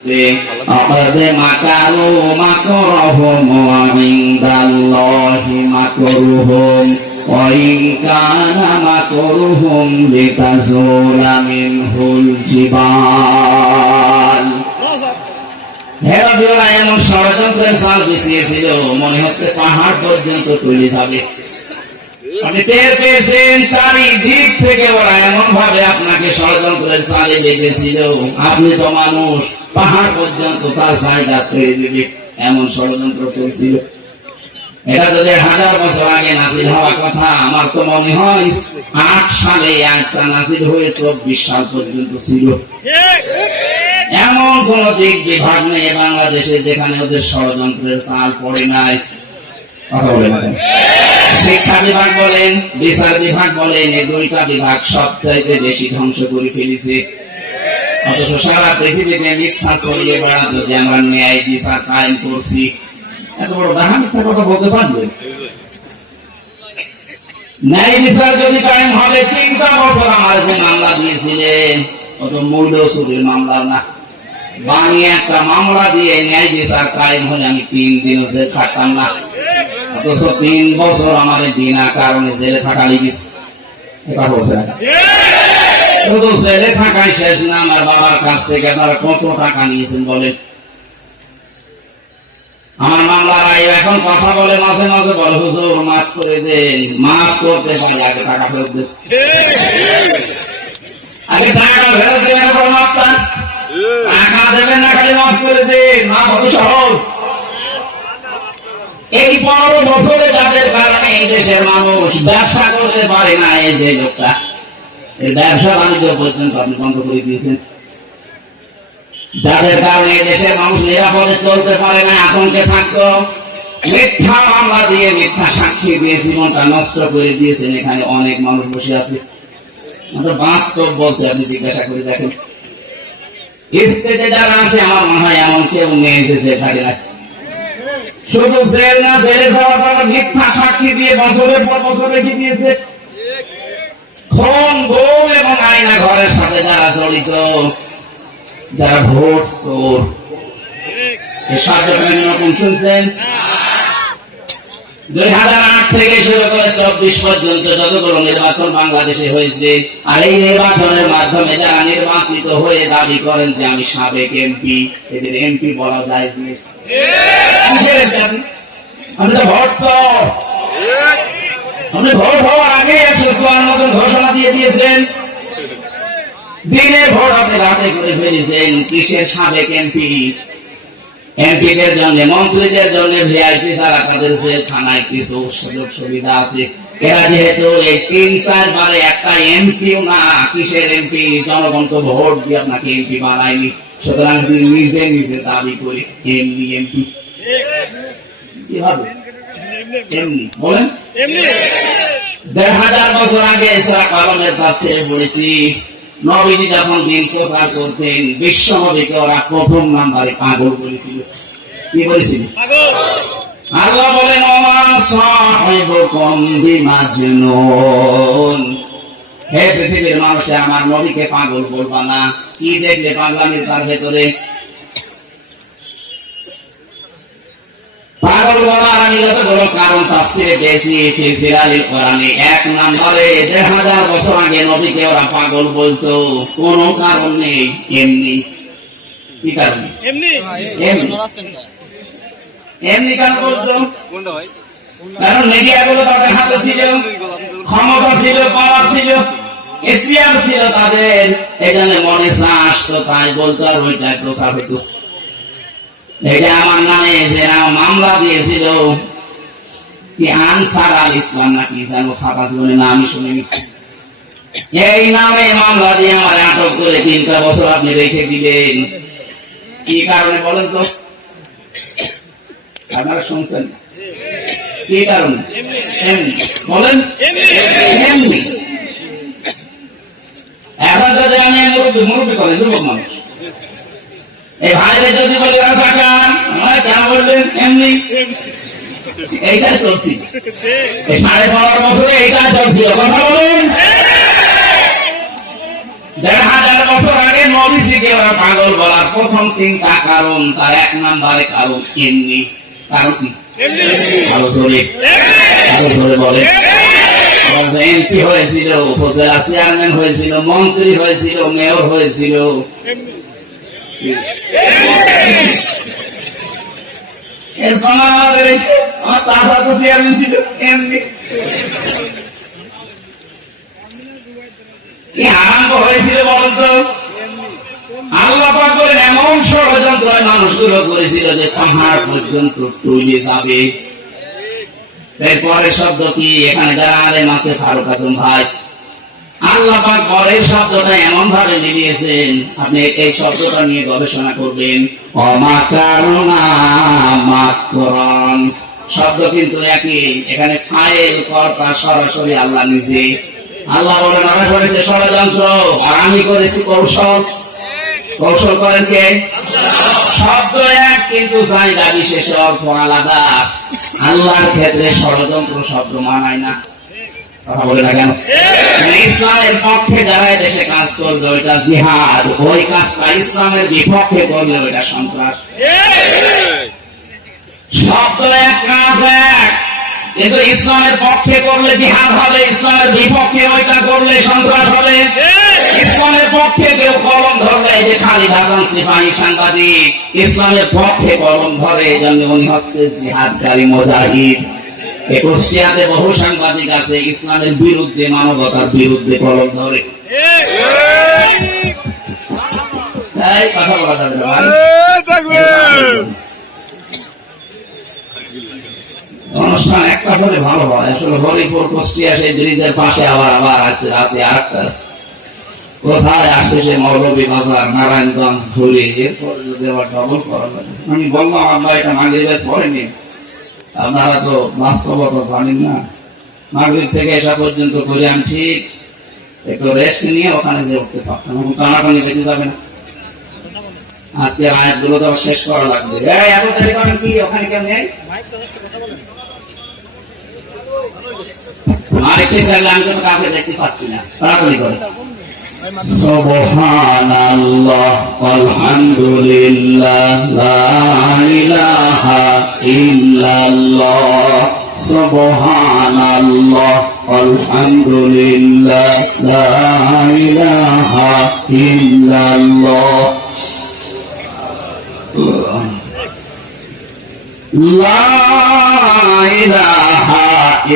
لقد مكروا مكرهم وعند الله مكرهم وإن كان مكرهم لتزول منه الجبال হেরোদিওরা এমন ষড়যন্ত্রের জাল বিছিয়েছিল মনে হচ্ছে পাহাড় পর্যন্ত তুলে যাবে। আপনি টের পেয়েছেন চারিদিক থেকে ওরা এমন ভাবে আপনাকে ষড়যন্ত্রের জালে বেঁধেছিল, আপনি তো মানুষ, পাহাড় পর্যন্ত তার জায়গা ছেড়ে দেবে, এমন ষড়যন্ত্র চলছিল। এটা যদি 1000 বছর আগে নাজিল হওয়ার কথা, আমার তো মনে হয় 8 সালে একটা নাজিল হয়ে 24 সাল পর্যন্ত ছিল। এমন কোন দিক বিভাগ নেই বাংলাদেশে যেখানে ওদের ষড়যন্ত্রের চাল পড়ে নাই। কথা বলে না, শিক্ষা বিভাগ বলেন, বিচার বিভাগ বলেন, এই দুইটা বিভাগ সবচাইতে বেশি ধ্বংস করে ফেলেছে। অথচ সারা পৃথিবীতে মিথ্যা ছড়িয়ে বেড়াতো যে আমরা ন্যায় বিচার কায়েম করছি, এত বড় ডাহা মিথ্যা কথা বলতে পারবে? ন্যায় বিচার যদি কায়েম হবে, 3টা বছর আমার যে মামলা দিয়েছিলেন অত মূল্য সুদের মামলা না, বানিয়ে একটা মামলা দিয়ে ন্যায় বিচার কায়েম হলে আমি 3 দিনও জেল খাটতাম না। অথচ 3 বছর আমার বিনা কারণে জেলে থাকা লেগেছে। শুধু জেলে থাকাই শেষ না, আমার বাবার কাছ থেকে তারা কত টাকা নিয়েছেন বলেন। আমার মামলার আয় এখন কথা বলে, মাঝে মাঝে বলে হুজুর মাফ করে দেন, মাফ করতে পারলে আগে টাকা ফেরত দেন, আগে টাকা ফেরত দেবেন, মাফ চান, টাকা দেবেন না খালি মাফ করে দেন, মাফ হতো সহজ। এই 15 বছরে যাদের কারণে এই দেশের মানুষ ব্যবসা করতে পারে না, এই যে লোকটা, এই ব্যবসা বাণিজ্য পর্যন্ত আপনি বন্ধ করে দিয়েছেন। যাদের কারণে এই দেশের মানুষ নিরাপদে চলতে পারে না, আতঙ্কে থাকতো, মিথ্যা মামলা দিয়ে মিথ্যা সাক্ষী দিয়ে জীবনটা নষ্ট করে দিয়েছেন। এখানে অনেক মানুষ বসে আছে, বাস্তব বলছে, আপনি জিজ্ঞাসা করে দেখেন। স্টেজে যারা আসে আমার মনে হয় এমন কেউ নিয়ে এসেছে থাকে না। শুধু জেল না, জেলে যাওয়ার পর মিথ্যা সাক্ষী দিয়ে বছরের পর বছর রেখে দিয়েছে। খুন, গুম এবং আয়না ঘরের সাথে যারা জড়িত, যারা ভোট চোর, এরকম শুনছেন। 2008 থেকে শুরু করে 24 পর্যন্ত যতগুলো নির্বাচন বাংলাদেশে হয়েছে, আর এই নির্বাচনের মাধ্যমে যারা নির্বাচিত হয়ে দাবি করেন যে আমি সাবেক এমপি, এদের এমপি বলা যায় যে আমি তো ভোট চোর। আপনি ভোট হওয়ার আগে 104 মতন ঘোষণা দিয়ে দিয়েছেন, দিনের ভোট আপনি রাতে করে ফেলেছেন। কিসের সাবেক এমপি? এমপিদের জন্য, মন্ত্রীদের জন্য ভিআইপি ছাড়া তাদের জেলখানায় কিছু সুযোগ সুবিধা আছে। এরা যেহেতু এই 3-4 বারে একটা এমপিও না, কিসের এমপি? জনগণ তো ভোট দিয়ে আপনাকে এমপি বানায়নি, সুতরাং নিজে নিজে দাবি করে এমনি এমপি। কি হবে? এমনি বলেন। 1000 বছর আগে সূরা কালামের তাফসীরে পড়েছি, নবীজি যখন দিন প্রচার করতেন, বিশ্ব নবীকে ওরা প্রথম নাম্বারে পাগল বলেছিল। কি বলেছিল? আল্লাহ বলেন ওমা সাহিবুকুম বিমাজনুন, হে পৃথিবীর মানুষ, আমার নবীকে পাগল বলবা না। কি দেখলে পাগলামির তার ভেতরে? পাগল বলার আমি যতগুলো কারণ তাফসীরে পেয়েছি, ফিসিরালিল কোরআনে 1 নম্বরে 1000 বছর আগে নবীকে ওরা পাগল বলতো, কোনো কারণ নেই, এমনি। কি কারণ? এমনি এমনি কারণ বলতো, কারণ মিডিয়াগুলো তাদের হাতে ছিল, ক্ষমতা ছিল, পাওয়ার ছিল, এসপিআর ছিল তাদের, এই জন্য মনে আসতো তাই বলতো, আর ওইটাই প্রচার হতো। এই যে আমার নামে যে মামলা দিয়েছিল, কি আনসার আল ইসলাম নাকি যেন, সারা জীবনে নামই শুনিনি, এই নামে মামলা দিয়ে আমার আটক করে 3টা বছর আপনি রেখে দিলেন। কি কারণে বলেন তো? আপনারা শুনছেন কি কারণে? এমনি বলেন, এমনি। এখন যদি আমি মুরব্বী করে যুবক মানুষ, এই ভাইরে যদি বলি কেন বললেন এমনি, এইটাই চলছি। 15.5 বছরে এইটাই চলছিল। কথা বলুন, 1000 বছর আগে নবী ইবলিসকে ওরা পাগল বলার প্রথম তিনটা কারণ, তার এক নম্বরে কারণ এমনি। কারণ কি? আরো জোরে বলে। এমপি হয়েছিল, উপজেলা চেয়ারম্যান হয়েছিল, মন্ত্রী হয়েছিল, মেয়র হয়েছিল। এরপর আমার চাচা তো চেয়ারম্যান ছিল এমনি। কি আরম্ভ হয়েছিল বলতো? আল্লাহ পাক বলেন এমন ষড়যন্ত্র মানুষগুলো করেছিল যে পাহাড় পর্যন্ত তৈরি যাবে। এরপরের শব্দ কি? এখানে যারা আলেম আছে, ফারুক আজম ভাই, আল্লাহ পাক পরের শব্দটা এমন ভাবে মিলিয়েছেন, আপনি এই শব্দটা নিয়ে গবেষণা করবেন। অমাকারনা মাকরান শব্দ কিন্তু একই, এখানে ফাইল কর্তা সরাসরি আল্লাহ নিজে। আল্লাহ বলেন আমি করেছি ষড়যন্ত্র, আর আমি করেছি কৌশল। কৌশল করেন কে? শব্দ এক, কিন্তু জায়গা বিশেষ অর্থ আলাদা। আল্লাহর ক্ষেত্রে ষড়যন্ত্র শব্দ মানায় না। কথা বলে না কেন? ইসলামের পক্ষে যারা দেশে কাজ করবে ওইটা জিহাদ, ওই কাজটা ইসলামের বিপক্ষে করলে ওইটা সন্ত্রাস। শব্দ এক, কাজ এক, কিন্তু ইসলামের পক্ষে করলে জিহাদ হবে, ইসলামের বিপক্ষে ওইটা করলে সন্ত্রাস হবে। ইসলামের পক্ষে কেউ কলম ধরলে, যে খালিদ হাসান সিপাহী সাংবাদিক ইসলামের পক্ষে কলম ধরে, জন্য উনি হচ্ছে জিহাদকারী মুজাহিদ। কুষ্টিয়াতে বহু সাংবাদিক আছে ইসলামের বিরুদ্ধে, মানবতার বিরুদ্ধে কলম ধরে। কথা বলা যাবে না। অনুষ্ঠান একটা করে ভালো হয় আসলে। হরিপুর কুষ্টিয়া সেই ব্রিজের পাশে আবার আছে রাতে আরেকটা কোথায় আসে, সে মৌলভী বাজার, নারায়ণগঞ্জ ঘুরে, এরপর যদি আবার ডবল করা লাগে। আমি বললাম আমরা এটা মাগরিবের পরে নিই, আপনারা তো বাস্তবতা জানেন না। মাগরিব থেকে এসা পর্যন্ত করে আমি ঠিক একটু রেস্ট নিয়ে ওখানে যে উঠতে পারতাম, টানাটানি বেঁচে যাবে না। আজকে আয়াতগুলো তো শেষ করা লাগবে। এত দেরি করেন কি? ওখানে কেউ নেই? আরেকটি থাকলে আমি তো কাউকে দেখতে পাচ্ছি না, তাড়াতাড়ি করে। সুবহানাল্লাহ আলহামদুলিল্লাহ লা ইলাহা ইল্লাল্লাহ। সুবহানাল্লাহ আলহামদুলিল্লাহ লা ইলাহা ইল্লাল্লাহ। লা ইলাহা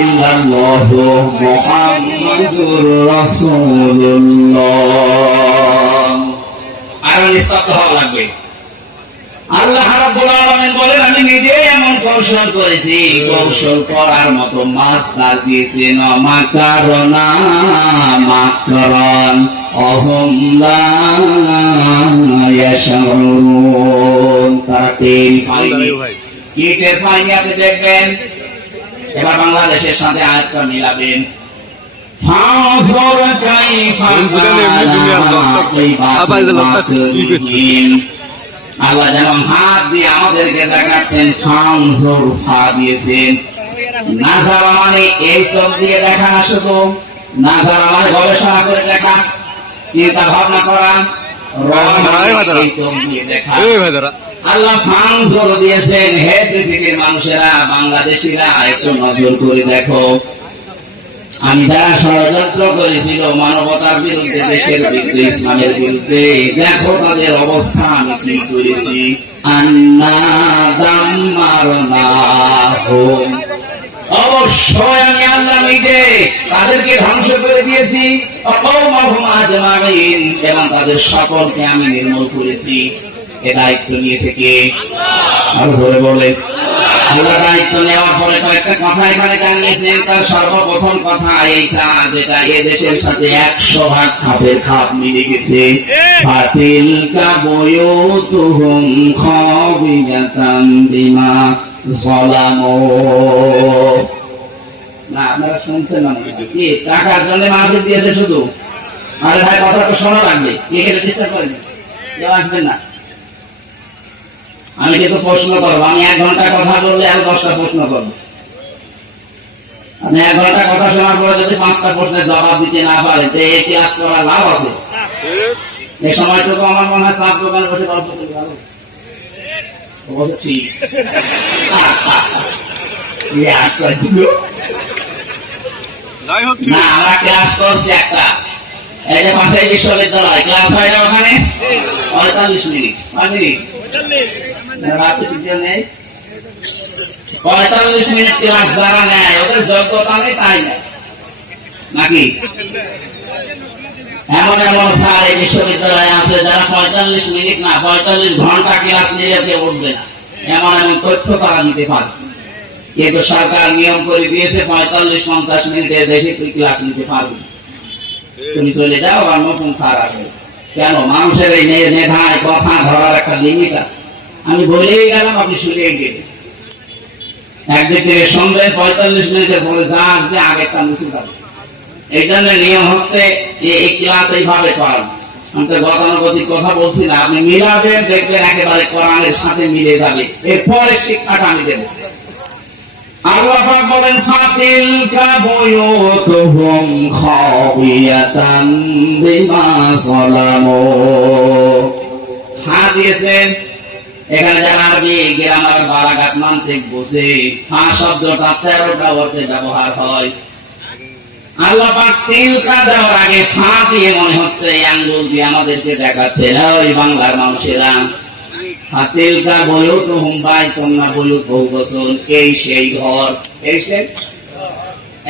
ইল্লাল্লাহ মুহাম্মাদুর রাসূলুল্লাহ। আর নিস্তব্ধ হওয়া লাগবে। আল্লাহ রাব্বুল আলামিন বলেন আমি নিজে এমন কৌশল করেছি, কৌশল করার মতো মাসদার দিয়েছেন। মাকারনা মাকরান অহুম লা ইয়াশউরুন। তারা টের পায়নি। কি টের পায়নি আপনি দেখবেন। এবার বাংলাদেশের সাথে আয়াতটা মিলাবেন। আল্লাহ যেমন হাত দিয়ে আমাদেরকে দেখাচ্ছেন, ফানজুর ফা দিয়েছেন। নাজারা মানে এই চোখ দিয়ে দেখা না, শুধু নাজারা মানে গবেষণা করে দেখা, চিন্তা ভাবনা করা, এই চোখ দিয়ে দেখা। আল্লাহ ফানজুর দিয়েছেন। হে পৃথিবীর মানুষেরা, বাংলাদেশিরা একটু নজর করে দেখো, আমি যারা ষড়যন্ত্র করেছিল মানবতার বিরুদ্ধে, দেশের বিরুদ্ধে, ইসলামের বিরুদ্ধে, দেখো তাদের অবস্থা আমি কি করেছি। অবশ্যই আমি আল্লাহ নিজে তাদেরকে ধ্বংস করে দিয়েছি, এবং তাদের সকলকে আমি নির্মূল করেছি। এ দায়িত্ব নিয়েছে কে? আরো জোরে বলে। আল্লাহ দায়িত্ব নেওয়ার পরে কয়েকটা কথা এখানে জানিয়েছেন। তার সর্বপ্রথম কথা এইটা, যেটা এ দেশের সাথে 100% খাপের খাপ মিলে গেছে। ফাতিলকা বুয়ুতুহুম খাবিয়াতান বিমা যালামু। না আপনারা শুনছেন না কি? টাকার জন্য মাহফিল দিয়েছে শুধু। আরে ভাই কথা তো শোনা লাগবে, এখানে ডিস্টার্ব করেন, কেউ আসবেন না। আমি কিন্তু প্রশ্ন করবো, আমি 1 ঘন্টা কথা বললে আর 10টা প্রশ্ন করবো। আপনি 1 ঘন্টা কথা শোনার পরে যদি 5টা প্রশ্নের জবাব দিতে না পারেন, এই ক্লাস করার লাভ আছে? এই সময়টুকু আমার মনে হয় চার দোকানে বসে গল্প করতে ভালো ঠিক না। আমরা ক্লাস করছি একটা, এই যে পাশে বিশ্ববিদ্যালয় ক্লাস হয় না ওখানে 45 মিনিট 5 মিনিট রাতে টিচার নেই 45 মিনিট ক্লাস যারা নেয় ওদের যোগ্যতা নেই তাই না নাকি? এমন এমন স্যার এই বিশ্ববিদ্যালয়ে আছে যারা 45 মিনিট না 45 ঘন্টা ক্লাস নিয়ে কেউ উঠবে না, এমন এমন তথ্য তারা নিতে পারে। কিন্তু সরকার নিয়ম করে দিয়েছে 45-50 মিনিটের বেশি তুই ক্লাস নিতে পারবি, তুমি চলে যাও আর নতুন স্যার আসবে। কেন? মানুষের এই মেধায় কথা ধরার একটা লিমিট আছে। আমি বলেই গেলাম, আপনি শুনেই গেলেন। একদিক থেকে শুনবেন 45 মিনিটের পরে যা আসবে আগেরটা মুছে যাবে। এই জন্য নিয়ম হচ্ছে এই ক্লাস এইভাবে করানো। আমি তো গতানুগতিক কথা বলছি না, আপনি মিলাবেন দেখবেন একেবারে কোরআনের সাথে মিলে যাবে। এরপরে শিক্ষাটা আমি দেব। আল্লাহ পাক বলেন ফাতিলকা বুয়ুতুহুম খাবিয়াতান বিমা সালামু। হ্যাঁ দিয়েছেন এখানে যারা আরবি গ্রামার বালাগাত মানতিক বুঝে হ্যাঁ শব্দটা 13টা অর্থে ব্যবহার হয়। আল্লাহ পাক তিলকা দেওয়ার আগে ফা দিয়ে মনে হচ্ছে আঙ্গুল দিয়ে আমাদেরকে দেখাচ্ছে ওই বাংলার মানুষেরা তিলকা বুয়ুতুহুম বাইতুন না বুয়ুত বহু বচন, এই সেই ঘর। এই সেই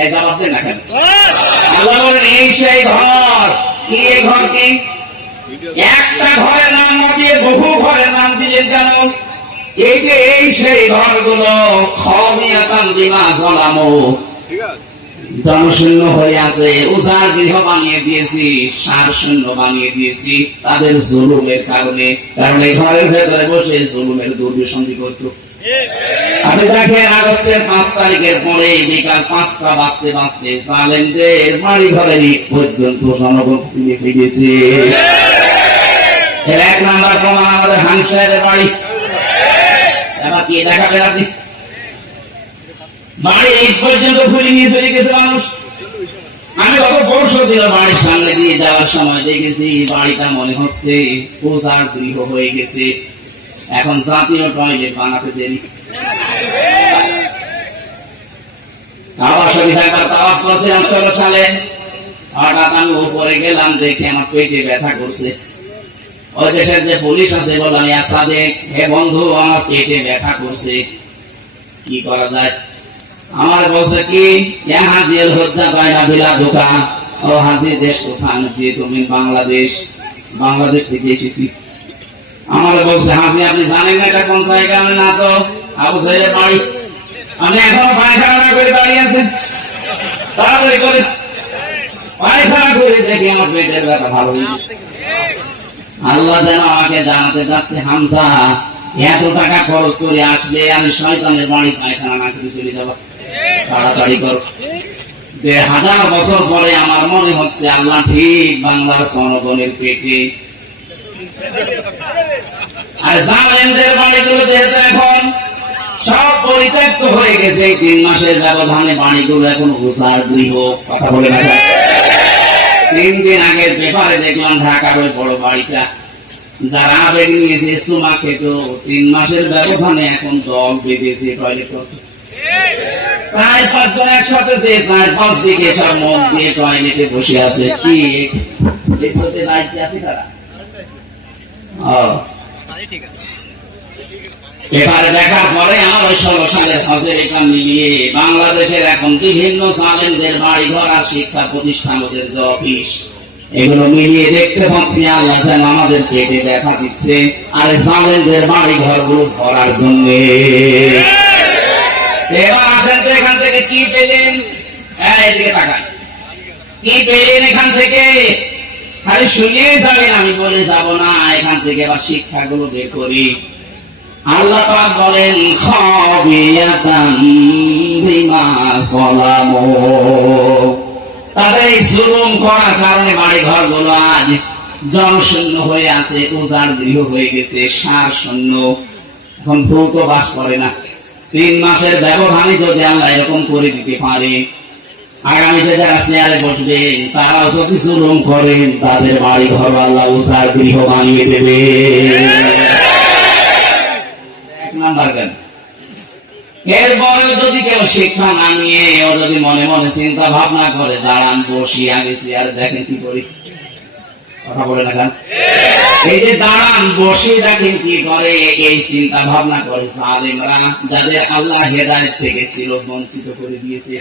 এই জবাব দেন না কেন? আল্লাহ বলেন এই সেই ঘর। কি এই ঘর? কি একটা ঘরের নাম না দিয়ে বহু ঘরের নাম দিলেন কেন? এই যে এই সেই ঘরগুলো খাবিয়াতান বিমা সালামু, জনশূন্য হয়ে আছে, উজাড় গৃহ বানিয়ে দিয়েছি, সার শূন্য বানিয়ে দিয়েছি তাদের জুলুমের কারণে। কারণ এই ঘরের ভেতরে বসে জুলুমের দুর্বিসন্ধি করত। আপনি দেখেন আগস্টের 5 তারিখের পরে বিকাল 5টা বাজতে বাজতে জালেমদের বাড়ি ঘরের ইট পর্যন্ত জনগণ ফিরে ফিরেছে। এর 1 নাম্বার প্রমাণ আমাদের হানসাহের বাড়ি। এবার কি দেখাবেন আপনি? বাড়ি এই পর্যন্ত ঘুরে নিয়ে চলে গেছে মানুষ। আমি গত পরশু দিন বাড়ির সামনে দিয়ে যাওয়ার সময় দেখেছি বাড়িটা মনে হচ্ছে উজাড় গৃহ হয়ে গেছে। এখন জাতীয় টয়লেট বানাতে দেরি। আবার সবিধাকার তাওয়াফ করছিলাম 16 সালে। হঠাৎ আমি উপরে গেলাম, দেখে আমার পেটে ব্যথা করছে। ওই দেশের যে পুলিশ আছে বললাম ইয়া সাদেক, হে বন্ধু আমার পেটে ব্যথা করছে, কি করা যায়? আমার বলছে কি হাজির হত্যা কয়না বিলা ধোকা। ও হাজির দেশ কোথায়? যে তুমি বাংলাদেশ। বাংলাদেশ থেকে এসেছি। আমার বলছে হাজি আপনি জানেন না এটা কোন জায়গা? না তো। আবু সাহেবের বাড়ি। আমি এখনো পায়খানা না করে দাঁড়িয়ে আছেন, তাড়াতাড়ি করে পায়খানা করে দেখি আমার পেটের ব্যথা ভালো হয়েছে। আল্লাহ যেন আমাকে জানাতে যাচ্ছে হামজা এত টাকা খরচ করে আসলে আমি শয়তানের বাড়ি পায়খানা না করে চলে যাবো, তাড়াতাড়ি করো। 1000 বছর পরে আমার মনে হচ্ছে আল্লাহ ঠিক বাংলার জনগণের পেটে। আর জালেমদের বাড়িগুলো যেহেতু এখন সব পরিত্যক্ত হয়ে গেছে, 3 মাসের ব্যবধানে বাড়িগুলো এখন উজাড় গৃহ। কথা বলে না? 3 দিন আগের পেপারে দেখলাম ঢাকার ওই বড় বাড়িটা যারা আবেগ নিয়েছে সুমা খেত 3 মাসের ব্যবধানে এখন দল বেঁধেছে টয়লেট করছে। 4-5 জন একসাথে যে 4-5 দিকে সব মুখ দিয়ে টয়লেটে বসে আছে। কি দেখতে দায়িত্ব আছে তারা? এবারে দেখার পরে আমার ওই 16 সালের হজের এটা মিলিয়ে বাংলাদেশের এখন বিভিন্ন জালেমদের বাড়ি ঘর আর শিক্ষা প্রতিষ্ঠান, ওদের যে অফিস, এগুলো মিলিয়ে দেখতে পাচ্ছি আল্লাহ যেন আমাদের পেটে ব্যথা দিচ্ছে আর জালেমদের বাড়ি ঘরগুলো ভরার জন্য। এবার আসেন তো এখান থেকে কি পেলেন? এদিকে তাকান, কি পেলেন এখান থেকে? খালি শুনিয়ে যাবেন, আমি বলে যাব না। এখান থেকে এবার শিক্ষাগুলো বের করি। আল্লাহ পাক বলেন খাবিয়াতান বিমা সালামু, তাদের এই জুলুম করার কারণে বাড়ি ঘরগুলো আজ জনশূন্য হয়ে আছে, উজাড় গৃহ হয়ে গেছে, সার শূন্য। এখন ভূত বাস করে না। 3 মাসের ব্যবধানে যদি আল্লাহ এরকম করে দিতে পারে, আগামীতে যারা চেয়ারে বসবে তারাও যদি জুলুম করেন তাদের বাড়ি ঘর আল্লাহ উসার গৃহ বানিয়ে দেবে। এক নাম্বার কেন? এরপরে যদি কেউ শিক্ষা না নিয়ে ও যদি মনে মনে চিন্তা ভাবনা করে দাঁড়ান বসি আগে চেয়ারে দেখেন কি করি, কথা বলে না কেন? এই যে দাঁড়ান বসে দেখেন কি করে, এই চিন্তা ভাবনা করে জালেমরা, যাদের আল্লাহ হেদায়েত থেকে ছিল বঞ্চিত করে দিয়েছে।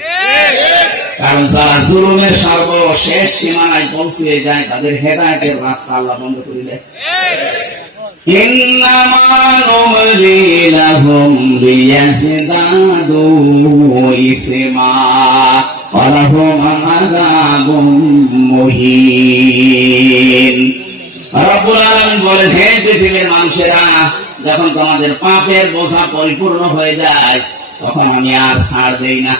কারণ যারা জুলুমের সর্বশেষ সীমানায় পৌঁছে যায় তাদের হেদায়েতের রাস্তা আল্লাহ বন্ধ করে দেয়। ইন্নামা নুমলি লাহুম লিয়াজদাদু ইসমা ওয়া লাহুম আযাবুম মুহিন। রব্বুল আলামিন বলেন, হে পৃথিবীর মানুষেরা, যখন তোমাদের পাপের বোঝা পরিপূর্ণ হয়ে যায় তখন আমি আর ছাড় দেই না।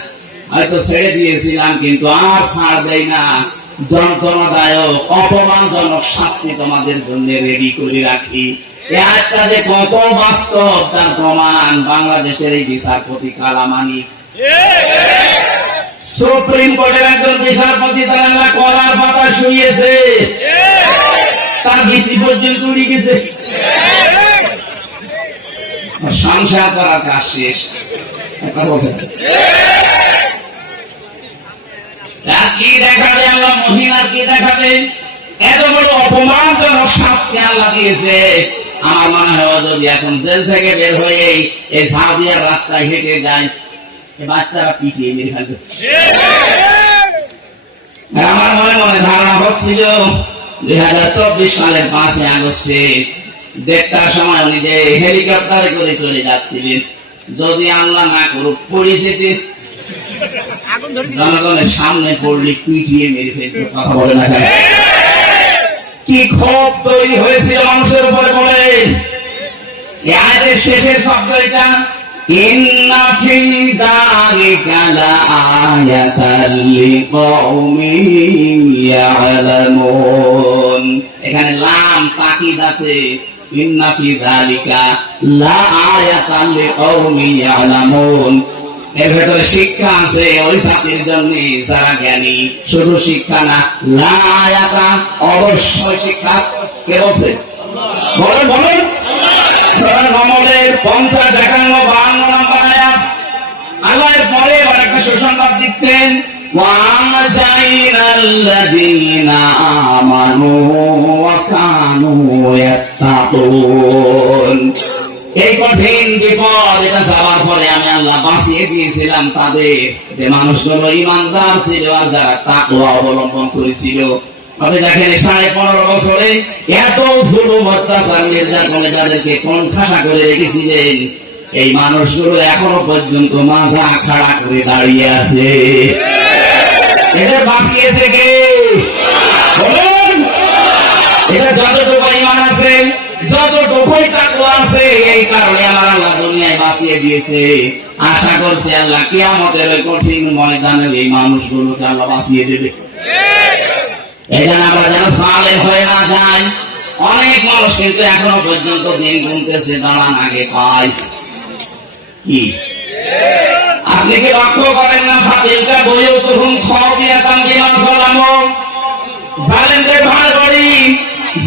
হয়তো ছেড়ে দিয়েছিলাম কিন্তু আর ছাড় দেই না, যন্ত্রণাদায়ক অপমানজনক শাস্তি তোমাদের জন্য রেডি করে রাখি। এই আয়াতটা যে কত বাস্তব তার প্রমাণ বাংলাদেশের এই বিচারপতি কালামানি, সুপ্রিম কোর্টের একজন বিচারপতি, তারা কলার পাতা শুয়েছে, তার গেছি পর্যন্ত উড়ে গেছে, সংসার করার কাজ শেষ। কি দেখাবে আল্লাহ মহিলার, কি দেখাবে? এত বড় অপমানজনক শাস্তি আল্লাহ দিয়েছে। আমার মনে হয় যদি এখন জেল থেকে বের হয়ে এই সাউদিয়ার রাস্তায় হেঁটে যায়, বাচ্চারা পিটিয়ে মেরে ফেলবে। আমার মনে মনে ধারণা হচ্ছিল 2024 সালের 5 আগস্টে 1:30টার সময় উনি যে হেলিকপ্টারে করে চলে যাচ্ছিলেন, যদি আল্লাহ না করুক পড়ে যেতে, জনগণের সামনে পড়লে পিটিয়ে মেরে ফেলতে। কথা বলে না কেন? কি ক্ষোভ তৈরি হয়েছিল মানুষের উপরে বলে। আয়াতের শেষের শব্দ এটা, ইন্না ফি যালিকা লাআয়াতাল লিকওমিন ইয়ালামুন। এখানে লাম তাকিদ আছে, ইন্না ফি যালিকা লাআয়াতাল লিকওমিন ইয়ালামুন। এর ভেতরে শিক্ষা আছে ওই ছাত্রীর জন্য যারা জ্ঞানী। শুধু শিক্ষা না, লায়াতা অবশ্যই শিক্ষা। কে বলছে? বলেন বলেন। সূরা নমলের 50, 51, 52 নম্বর আয়াত। আল্লাহর পরে আবার একটা সুসংবাদ দিচ্ছেন, ওয়াজাইনাল্লাযীনা আমানু ওয়া কানু ইয়াত্তাকুন। এই কঠিন বিপদ এটা যাওয়ার পরে আমি আল্লাহ বাঁচিয়ে দিয়েছিলাম তাদের, যে মানুষগুলো ঈমানদার ছিল আর যারা তাকওয়া অবলম্বন করেছিল। দেখেন 15.5 বছরে এত জুলুম অত্যাচার নির্যাতনে যাদেরকে কোণঠাসা করে রেখেছিলেন, এই মানুষগুলো এখনো পর্যন্ত মাথা খাড়া করে দাঁড়িয়ে আছে। এটা বাঁচিয়েছে কে? বলুন। এটা যতটুকু ঈমান আছে, যতটুকুই তাকওয়া আছে, এই কারণে আমার আল্লাহ দুনিয়ায় বাঁচিয়ে দিয়েছে। আশা করছি আল্লাহ কিয়ামতের কঠিন ময়দানে এই মানুষগুলোকে আল্লাহ বাঁচিয়ে দেবে। এই জন্য আমরা যেন জালেম হয়ে না যাই। অনেক মানুষ কিন্তু এখনো পর্যন্ত দিন গুনতেছে, দাঁড়ান আগে পাই। কি আপনি কি লক্ষ্য করেন না? ফাতিলকা বইও তখন খাওয়াতাম বিমা সালামু, জালেমদের ভার বাড়ি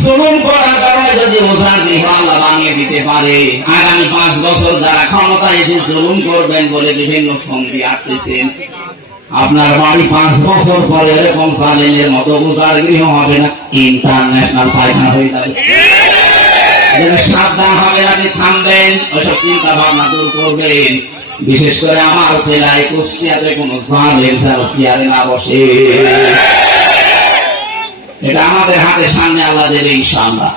জুলুম করার কারণে যদি ওঝার গৃহ আল্লাহ বানিয়ে দিতে পারে, আগামী 5 বছর যারা ক্ষমতায় এসে জুলুম করবেন বলে বিভিন্ন ফন্দি আটতেছেন, আপনার বাড়ি 5 বছর পরে এরকম জালেমের মতো ওঝার গৃহ হবে না, ইন্টারন্যাশনাল পায়খানা হয়ে যাবে। সাবধান হবেন, আপনি থামবেন, ওইসব চিন্তা ভাবনা দূর করবেন। বিশেষ করে আমার জেলায় কুষ্টিয়াতে কোন জালেম যেন চেয়ারে না বসে। এটা আমাদের হাতের সামনে আল্লাহ দেবে ইনশাআল্লাহ।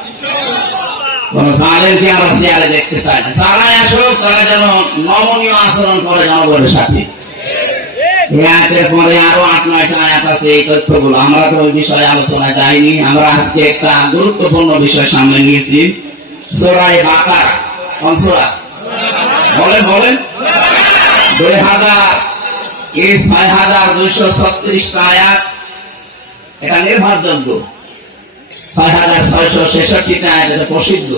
কোন জালেমকে আমরা চেয়ারে দেখতে চাই না। যারাই আসুক তারা যেন নমনীয় আচরণ করে জনগণের সাথে। আয়াতের পরে আরো 8-9টা আয়াত আছে। এই তথ্যগুলো আমরা তো ওই বিষয়ে আলোচনা যাইনি। আমরা আজকে একটা গুরুত্বপূর্ণ বিষয় সামনে নিয়েছি, সূরা বাকারা। কোন সূরা? বলেন বলেন। 6236টা আয়াত। এটা নির্ভরযোগ্য। 6666টা আয়াত, এটা প্রসিদ্ধ।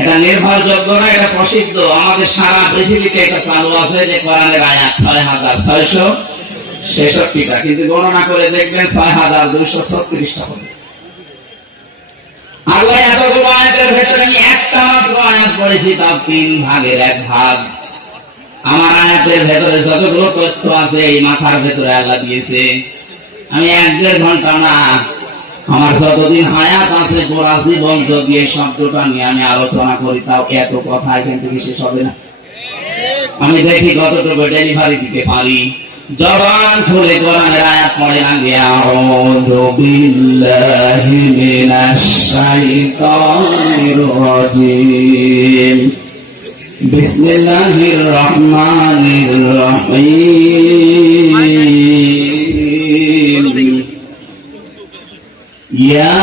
এটা নির্ভরযোগ্য না, এটা প্রসিদ্ধ। আমাদের সারা পৃথিবীতে এটা চালু আছে যে কোরআনের আয়াত 6666 66টা, কিন্তু গণনা করে দেখবেন 6236টা হবে। আল্লাহ এতগুলো আয়াতের ভেতরে আমি একটা মাত্র আয়াত পড়েছি, তার 3 ভাগের 1 ভাগ। আমার আয়াতের ভেতরে যতগুলো তথ্য আছে এই মাথার ভেতরে আল্লাহ দিয়েছে। আমি 1-1.5 ঘন্টা না, আমার যতদিন হায়াত আছে পুরা জীবন যদি এই শব্দটা নিয়ে আমি আলোচনা করি, তাও এত কথা এখান থেকে শেষ হবে না। আমি দেখি কতটুকু ডেলিভারি দিতে পারি। জবান খুলে কোরআনের আয়াত পড়ে না, আউযু বিল্লাহি মিনাশ শাইতানির রাজিম, বিসমিল্লাহির রহমানির রহিম, ইয়া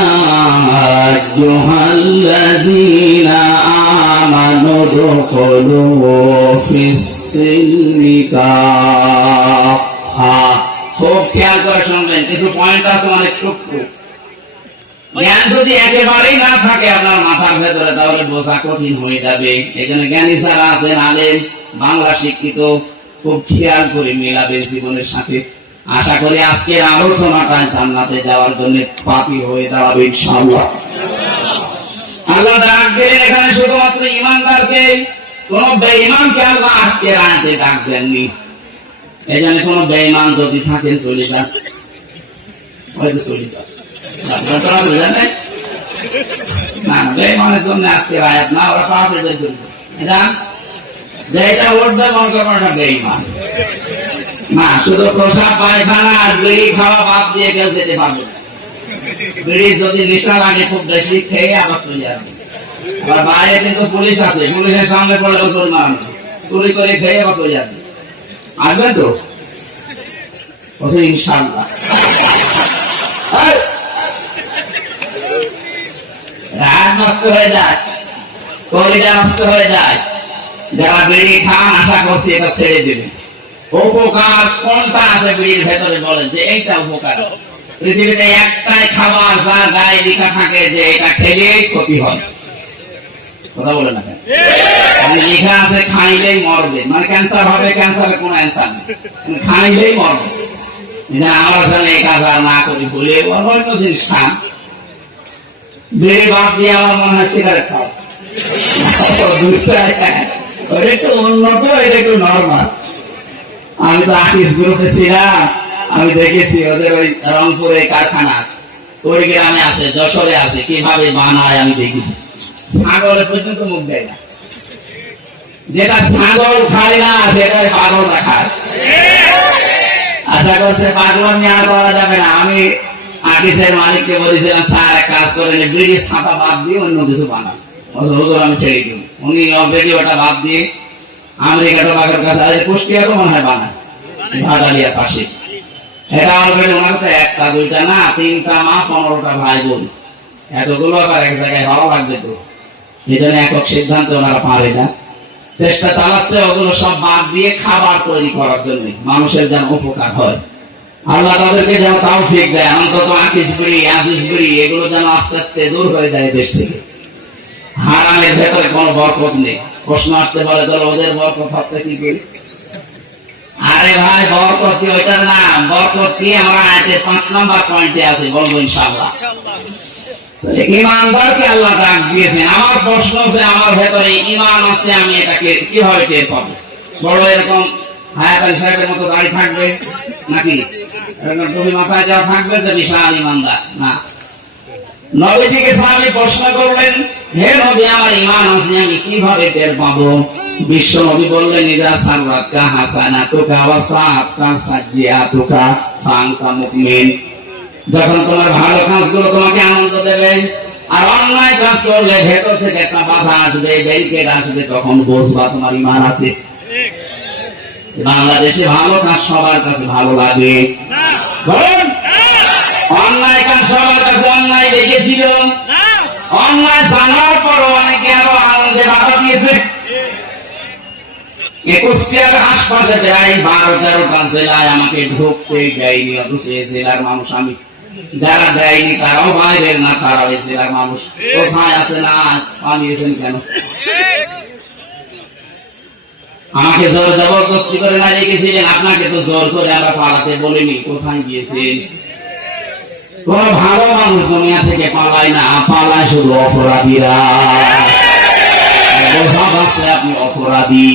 আইয়ুহাল্লাযীনা আমানু দুখুলু ফিস-সিলমি কাফা। খুব খেয়াল করে শুনবেন, কিছু পয়েন্ট আছে অনেক সূক্ষ্ম। জ্ঞান যদি একেবারেই না থাকে আপনার মাথার ভেতরে, তাহলে বোঝা কঠিন হয়ে যাবে। এই জন্য জ্ঞানী যারা আছেন, আলেম, বাংলা শিক্ষিত, খুব খেয়াল করে মেলাবেন জীবনের সাথে। আশা করি আজকের আলোচনাটা জান্নাতে যাওয়ার জন্য পাপী হয়ে দাঁড়াবে ইনশাআল্লাহ। আল্লাহ ডাক দিলেন এখানে শুধুমাত্র ঈমানদারকে, কোন বেঈমানকে আল্লাহ আজকের আয়াতে ডাক দেননি। এই জন্য কোন বেঈমান যদি থাকেন চলে যান, হয়তো চলে যান না, বেঈমানের জন্য আজকের আয়াত না, ওরা কাফেরদের জন্য। যেটা উঠবে মনে করবো ওটা বেঈমান না। শুধু প্রসাদ পায়খানা আর বিড়ি খাওয়া বাদ দিয়ে কেউ যেতে পারবে না। বিড়ি যদি নেশা লাগে খুব বেশি, খেয়ে আবার চলে যাবে। আবার বাইরে কিন্তু পুলিশ আছে, পুলিশের সামনে পড়ে মুসলমান চুরি করে খেয়ে আবার চলে যাবে। আসবে তো ইনশাআল্লাহ। রাত নষ্ট হয়ে যায়, কলিজা নষ্ট হয়ে যায়। যারা বিড়ি খান আশা করছি এটা ছেড়ে দেবে। উপকার কোনটা আছে বিড়ির ভেতরে বলেন, যে এইটা উপকার আছে। পৃথিবীতে একটাই খাবার যার গায়ে লেখা থাকে যে এটা খেলেই ক্ষতি হয়, কথা বলে না কেন? লেখা আছে খাইলেই মরবে, মানে ক্যান্সার হবে, ক্যান্সারের কোনো অ্যান্সার নেই, খাইলেই মরবে। আমরা জানি এই কাজ আর না করি বলে অন্য জিনিস খান। বিড়ি বাদ দিয়ে আমার মনে হয় সিগারেট খাওয়া, ওটা একটু উন্নত, এটা একটু নর্মাল। আমি তো আর্টিস্ট গ্রুপে ছিলাম, আমি দেখেছি ওদের ওই রংপুরে কারখানা আছে, ওই গ্রামে আছে, যশোরে আছে, কিভাবে বানায় আমি দেখেছি। ছাগলের পর্যন্ত মুখ দেয় না, যেটা ছাগল খায় না সেটাই পাগলরা খায়। আশা করছে পাগলামি আর করা যাবে না। আমি আর্টিস্টের মালিককে বলেছিলাম, স্যার এক কাজ করেন, ব্রিটিশ ছাতা বাদ দিয়ে অন্য কিছু বানান। আমি ছেড়ে দিই। উনি অলরেডি ওটা বাদ দিয়ে আমেরিকা টোবাকোর কাছে কুষ্টিয়া তো মনে হয় বানায়, ভাটালিয়ার পাশে। এটা অলরেডি ওনার তো 1টা 2টা না, 3টা মা 15টা ভাই বোন, এতগুলো আবার এক জায়গায় হওয়া লাগবে তো। এই জন্য একক সিদ্ধান্ত ওনারা পারে না, চেষ্টা চালাচ্ছে ওগুলো সব বাদ দিয়ে খাবার তৈরি করার জন্য, মানুষের যেন উপকার হয়। আল্লাহ তাদেরকে যেন তৌফিক দেয়, অন্তত আকিস বিড়ি, আজিজ বিড়ি এগুলো যেন আস্তে আস্তে দূর হয়ে যায় দেশ থেকে। হারামের ভেতরে কোনো বরকত নেই। প্রশ্ন আসতে পারে, তাহলে ওদের বরকত হচ্ছে কি করে? আরে ভাই, বরকত কি ওইটার নাম? বরকত কি আমরা 5 নম্বর পয়েন্টে আছে, বলবো ইনশাআল্লাহ। ঈমানদারকে আল্লাহ ডাক দিয়েছেন। আমার প্রশ্ন হচ্ছে, আমার ভেতরে ঈমান আছে, আমি এটাকে কিভাবে টের পাবো? বড় এরকম হায়াত আলী সাহেবের মতো দাড়ি থাকবে নাকি এরকম টুপি মাথায় যাওয়া থাকবে যে বিশাল ঈমানদার? না। নবীজিকে সাহাবী প্রশ্ন করলেন, হে নবী, আমার ঈমান আছে, আমি কিভাবে টের পাবো? বিশ্ব নবী বললেন, ইযা সাররাতকা হাসানাতুকা ওয়া সাআতকা সাজ্জিআতুকা ফাআনতা মুমিন। যখন তোমার ভালো কাজগুলো তোমাকে আনন্দ দেবে, আর অন্যায় কাজ করলে ভেতর থেকে একটা বাধা আসবে, ব্যারিকেড আসবে, তখন বুঝবা তোমার ঈমান আছে। বাংলাদেশে ভালো কাজ সবার কাছে ভালো লাগে, বলেন? অন্যায় কাজ সবার কাছে অন্যায় দেখেছিল, অন্যায় জানার পরও অনেকে আরো আনন্দে বাধা দিয়েছে। 21টার আশপাশে প্রায় 12-13টা জেলায় আমাকে ঢুকতে দেয়নি, অথচ এই জেলার মানুষ আমি। যারা দেয়নি তারাও বাইরের না, তারাও এই জেলার মানুষ। কোথায় আছে না পালিয়েছেন কেন? আমাকে জোর জবরদস্তি করে না রেখেছিলেন, আপনাকে তো জোর করে আমরা পালাতে বলিনি। কোথায় গিয়েছেন? কোন ভালো মানুষ দুনিয়া থেকে পালায় না, পালায় শুধু অপরাধীরা। বোঝা যাচ্ছে আপনি অপরাধী।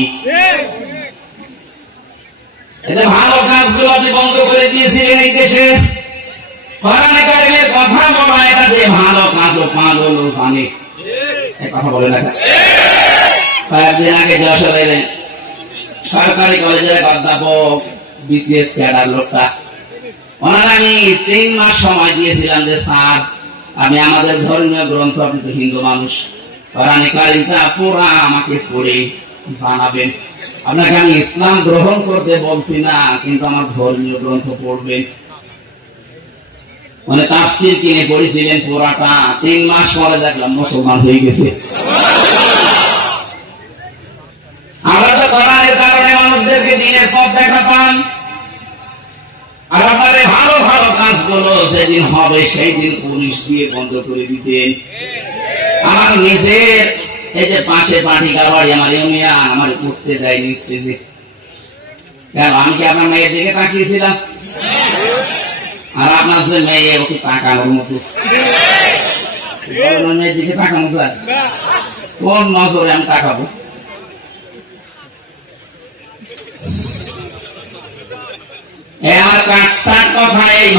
এটা ভালো কাজগুলো আপনি বন্ধ করে দিয়েছিলেন এই দেশে। কোরআনে কারিমের কথা বলা এটা যে ভালো কাজ, পাগল জানে কথা বলে না। কয়েকদিন আগে যশোরের সরকারি কলেজের অধ্যাপক বিসিএস ক্যাডার লোকটা, ওনার আমি 3 মাস সময় দিয়েছিলাম যে স্যার আমি আমাদের ধর্মীয় গ্রন্থ, আপনি তো হিন্দু মানুষ, কোরআনে কারিমটা পুরা আমাকে পড়ে জানাবেন। আপনাকে আমি ইসলাম গ্রহণ করতে বলছি না, কিন্তু আমার ধর্মীয় গ্রন্থ পড়বেন। মানে তাফসীর কিনে পড়েছিলেন পুরাটা। 3 মাস পরে দেখলাম মুসলমান হয়ে গেছে। আমরা তো কোরআনের কারণে মানুষদেরকে দিনের পথ দেখাতাম, আর আপনাদের ভালো ভালো কাজগুলো যেদিন হবে সেই দিন পুলিশ দিয়ে বন্ধ করে দিতেন। আমার নিজের এই যে পাশে পাঠিকা বাড়ি, আমার ইউনিয়ন আমার উঠতে দেয় নিশ্চয়। কেন? আমি কি আপনার মেয়ের দিকে তাকিয়েছিলাম? আর আপনার যে মেয়ে, ওকে তাকানোর মতো মেয়ের দিকে তাকানো যায়? কোন নজরে আমি তাকাবো?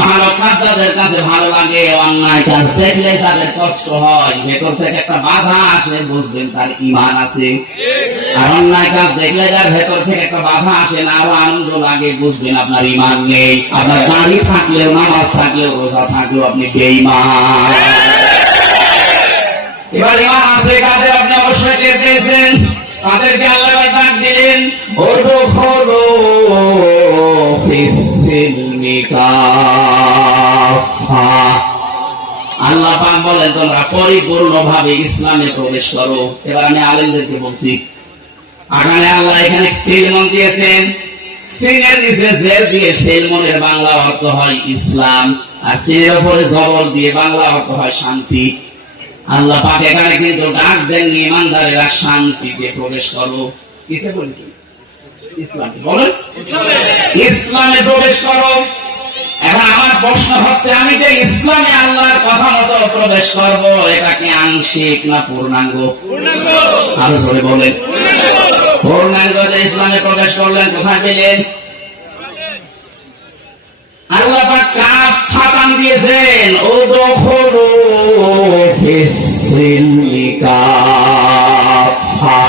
ভালো কাজ তাদের কাছে ভালো লাগে, অন্যায় কাজ দেখলে তাদের কষ্ট হয়, ভেতর থেকে একটা বাধা আসে, বুঝবেন তার ঈমান আছে। আর অন্যায় কাজ দেখলে যার ভেতর থেকে একটা বাধা আসে না, আরো আনন্দ লাগে, বুঝবেন আপনার ঈমান নেই। আপনার দাড়ি থাকলেও, নামাজ থাকলেও, রোজা থাকলেও আপনি বেঈমান। এবার ঈমান আছে কাজে আপনি অবশ্যই টের পেয়েছেন। তাদেরকে আল্লাহ ডাক দিলেন, ওদখুলু ফিস-সিলমি কাফা। আল্লাহ পাক বলেন তোমরা পরিপূর্ণভাবে ইসলামে প্রবেশ করো। এবার আমি আলেমদেরকে বলছি, আগানে আল্লাহ এখানে সিলমন দিয়েছেন, সিনের নিচে জের দিয়ে সিলমনের বাংলা অর্থ হয় ইসলাম, আর সিনের উপরে জবর দিয়ে বাংলা অর্থ হয় শান্তি। আল্লাহ পাক এখানে কিন্তু ডাক দেন ঈমানদারেরা শান্তিতে প্রবেশ করো। কিসে বলেছেন? ইসলামে। বলেন ইসলামে প্রবেশ করো। এখন আমার প্রশ্ন হচ্ছে, আমি যে ইসলামে আল্লাহর কথা মতো প্রবেশ করব, এটা কি আংশিক না পূর্ণাঙ্গ? আরো জোরে বলেন। পূর্ণাঙ্গ যে ইসলামে প্রবেশ করলেন, কোথায় পেলেন? আল্লাহ পাক কাফ ফাতাম দিয়েছেন, উদখুলু ফিস-সিলমি কাফা।